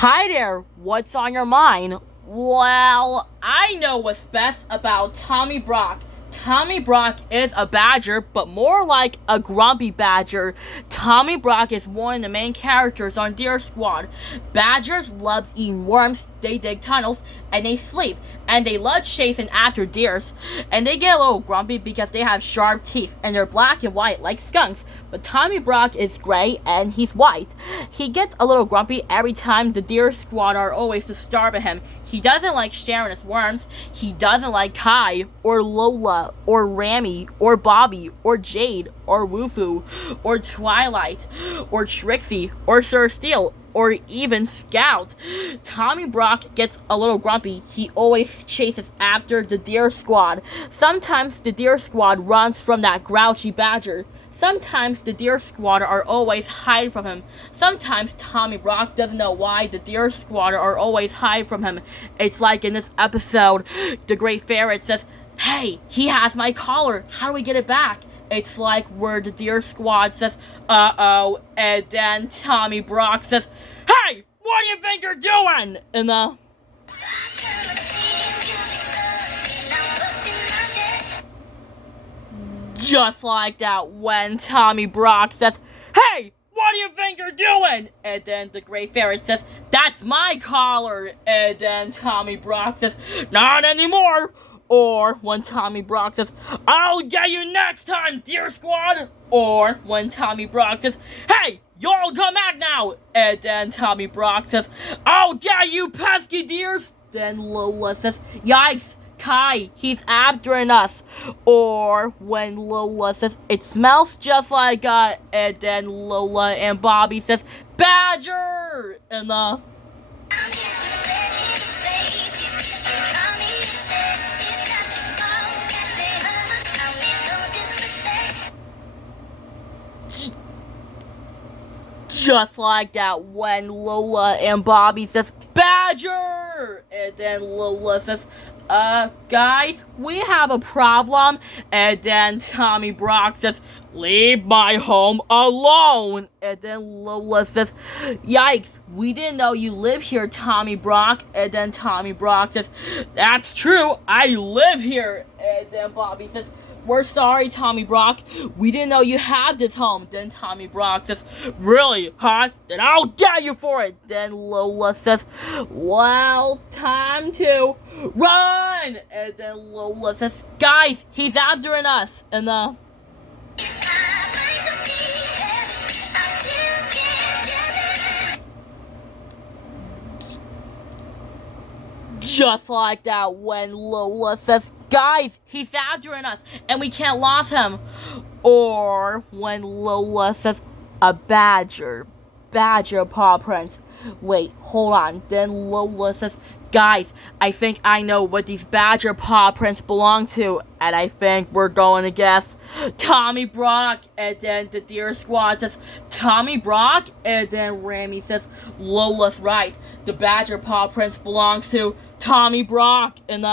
Hi there, what's on your mind? Well, I know what's best about Tommy Brock. Tommy Brock is a badger, but more like a grumpy badger. Tommy Brock is one of the main characters on Deer Squad. Badgers love eating worms, they dig tunnels, and they sleep, and they love chasing after deers. And they get a little grumpy because they have sharp teeth, and they're black and white like skunks. But Tommy Brock is gray and he's white. He gets a little grumpy every time the Deer Squad are always to starve at him. He doesn't like sharing his worms. He doesn't like Kai, or Lola, or Rami, or Bobby, or Jade, or Wufu, or Twilight, or Trixie, or Sir Steel, or even Scout. Tommy Brock gets a little grumpy. He always chases after the Deer Squad. Sometimes the Deer Squad runs from that grouchy badger. Sometimes the Deer Squad are always hiding from him. Sometimes Tommy Brock doesn't know why the Deer Squad are always hiding from him. It's like in this episode, the Great Ferret says, "Hey, he has my collar. How do we get it back?" It's like where the Deer Squad says, "Uh-oh," and then Tommy Brock says, "Hey, what do you think you're doing?" And just like that, when Tommy Brock says, "Hey, what do you think you're doing?" And then the Great Ferret says, "That's my collar." And then Tommy Brock says, "Not anymore." Or when Tommy Brock says, "I'll get you next time, Deer Squad." Or when Tommy Brock says, "Hey, y'all come back now." And then Tommy Brock says, "I'll get you, pesky deers." Then Lola says, "Yikes, Kai, he's after us." Or when Lola says, "It smells just like and then Lola and Bobby says, "Badger." And just like that, when Lola and Bobby says, "Badger." And then Lola says, "Guys, we have a problem." And then Tommy Brock says, "Leave my home alone." And then Lola says, "Yikes, we didn't know you live here, Tommy Brock." And then Tommy Brock says, "That's true, I live here." And then Bobby says, "We're sorry, Tommy Brock. We didn't know you had this home." Then Tommy Brock says, "Really, huh? Then I'll get you for it." Then Lola says, "Well, time to run." And then Lola says, "Guys, he's after us." And just like that, when Lola says, "Guys, he's after us, and we can't lose him." Or when Lola says, "A badger paw prints." Wait, hold on. Then Lola says, "Guys, I think I know what these badger paw prints belong to, and I think we're going to guess Tommy Brock." And then the Deer Squad says, "Tommy Brock?" And then Rami says, "Lola's right. The badger paw prints belongs to Tommy Brock." And